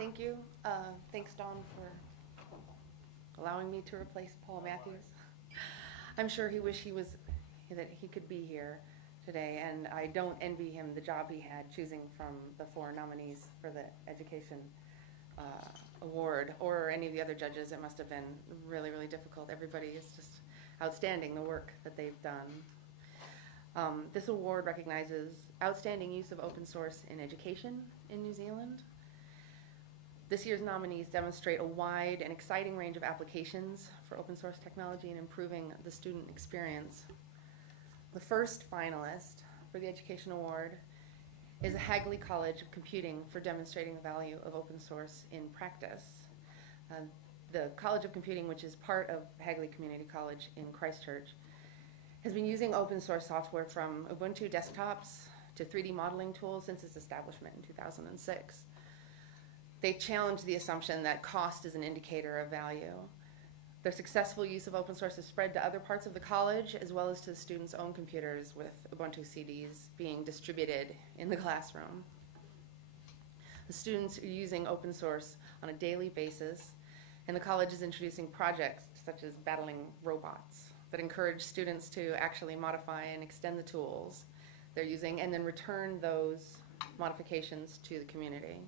Thank you. Thanks, Dawn, for allowing me to replace Paul Matthews. I'm sure that he could be here today, and I don't envy him the job he had choosing from the 4 nominees for the Education Award, or any of the other judges. It must have been really, really difficult. Everybody is just outstanding, the work that they've done. This award recognizes outstanding use of open source in education in New Zealand. This year's nominees demonstrate a wide and exciting range of applications for open source technology and improving the student experience. The first finalist for the Education Award is Hagley College of Computing for demonstrating the value of open source in practice. The College of Computing, which is part of Hagley Community College in Christchurch, has been using open source software from Ubuntu desktops to 3D modeling tools since its establishment in 2006. They challenge the assumption that cost is an indicator of value. Their successful use of open source has spread to other parts of the college, as well as to the students' own computers, with Ubuntu CDs being distributed in the classroom. The students are using open source on a daily basis, and the college is introducing projects such as battling robots that encourage students to actually modify and extend the tools they're using and then return those modifications to the community.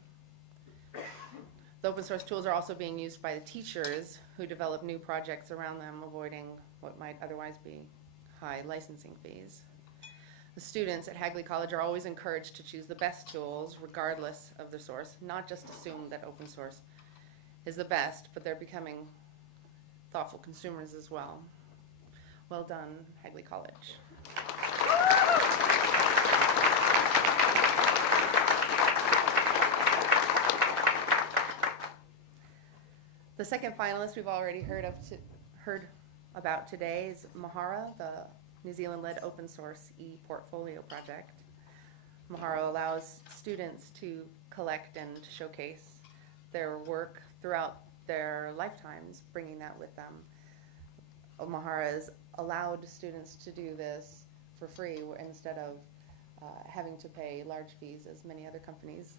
The open source tools are also being used by the teachers who develop new projects around them, avoiding what might otherwise be high licensing fees. The students at Hagley College are always encouraged to choose the best tools regardless of the source, not just assume that open source is the best, but they're becoming thoughtful consumers as well. Well done, Hagley College. The second finalist we've already heard about today is Mahara, the New Zealand-led open source e-portfolio project. Mahara allows students to collect and showcase their work throughout their lifetimes, bringing that with them. Mahara has allowed students to do this for free instead of having to pay large fees, as many other companies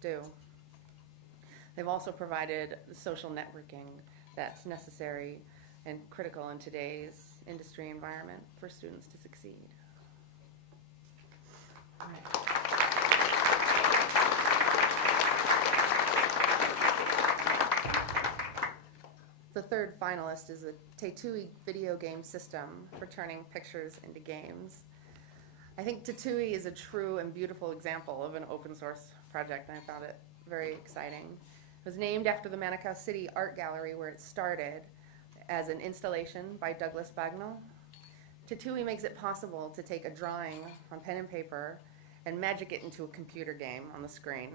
do. They've also provided the social networking that's necessary and critical in today's industry environment for students to succeed. All right. The third finalist is a Te video game system for turning pictures into games. I think Te is a true and beautiful example of an open source project, and I found it very exciting. It was named after the Manukau City Art Gallery, where it started as an installation by Douglas Bagnall. Te makes it possible to take a drawing on pen and paper and magic it into a computer game on the screen.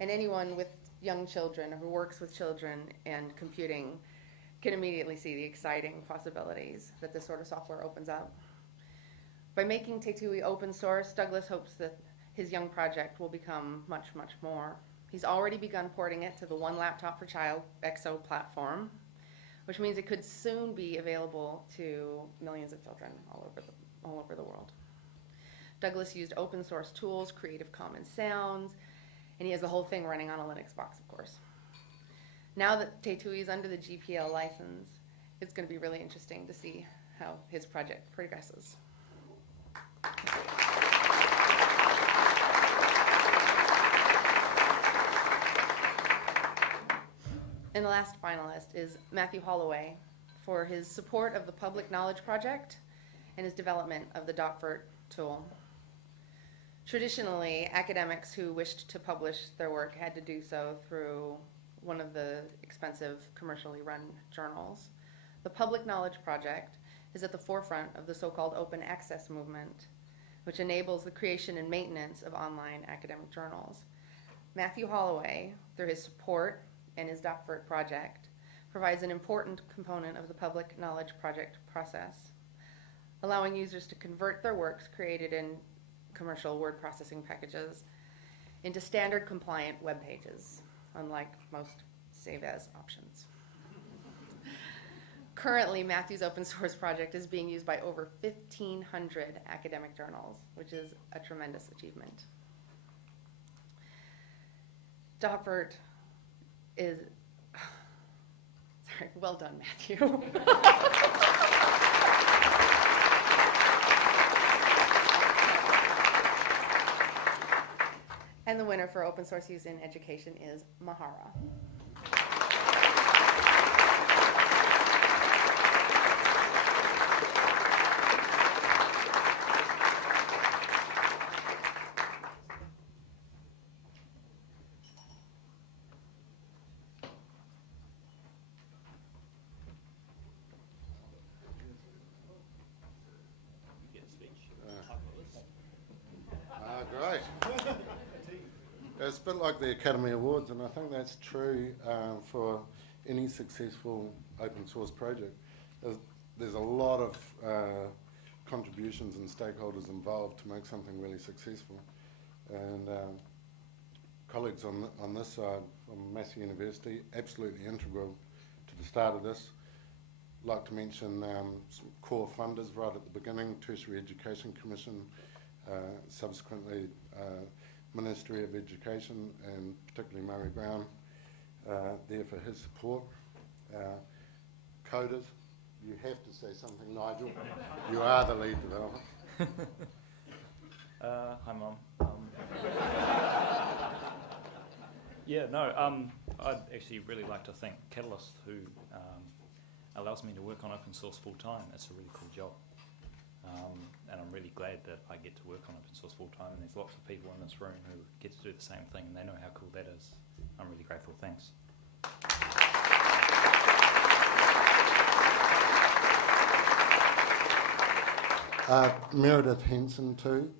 And anyone with young children or who works with children and computing can immediately see the exciting possibilities that this sort of software opens up. By making Te open source, Douglas hopes that his young project will become much, much more. He's already begun porting it to the One Laptop for Child XO platform, which means it could soon be available to millions of children all over the world. Douglas used open source tools, Creative Commons sounds, and he has the whole thing running on a Linux box, of course. Now that Te is under the GPL license, it's going to be really interesting to see how his project progresses. And the last finalist is Matthew Holloway for his support of the Public Knowledge Project and his development of the DocVert tool. Traditionally, academics who wished to publish their work had to do so through one of the expensive commercially run journals. The Public Knowledge Project is at the forefront of the so-called open access movement, which enables the creation and maintenance of online academic journals. Matthew Holloway, through his support and his DocVert project, provides an important component of the Public Knowledge Project process, allowing users to convert their works created in commercial word processing packages into standard compliant web pages, unlike most save as options. Currently, Matthew's open source project is being used by over 1,500 academic journals, which is a tremendous achievement. Stoppert is, sorry, well done, Matthew. And the winner for open source use in education is Mahara. Great. It's a bit like the Academy Awards, and I think that's true for any successful open source project. There's a lot of contributions and stakeholders involved to make something really successful. And colleagues on this side from Massey University, absolutely integral to the start of this. I'd like to mention some core funders right at the beginning, Tertiary Education Commission, subsequently Ministry of Education, and particularly Murray Brown there for his support. Coders, you have to say something, Nigel. You are the lead developer. Hi, Mum. I'd actually really like to thank Catalyst, who allows me to work on open source full time. It's a really cool job. And I'm really glad that I get to work on open source full time, and there's lots of people in this room who get to do the same thing, and they know how cool that is. I'm really grateful. Thanks. Meredith Henson too.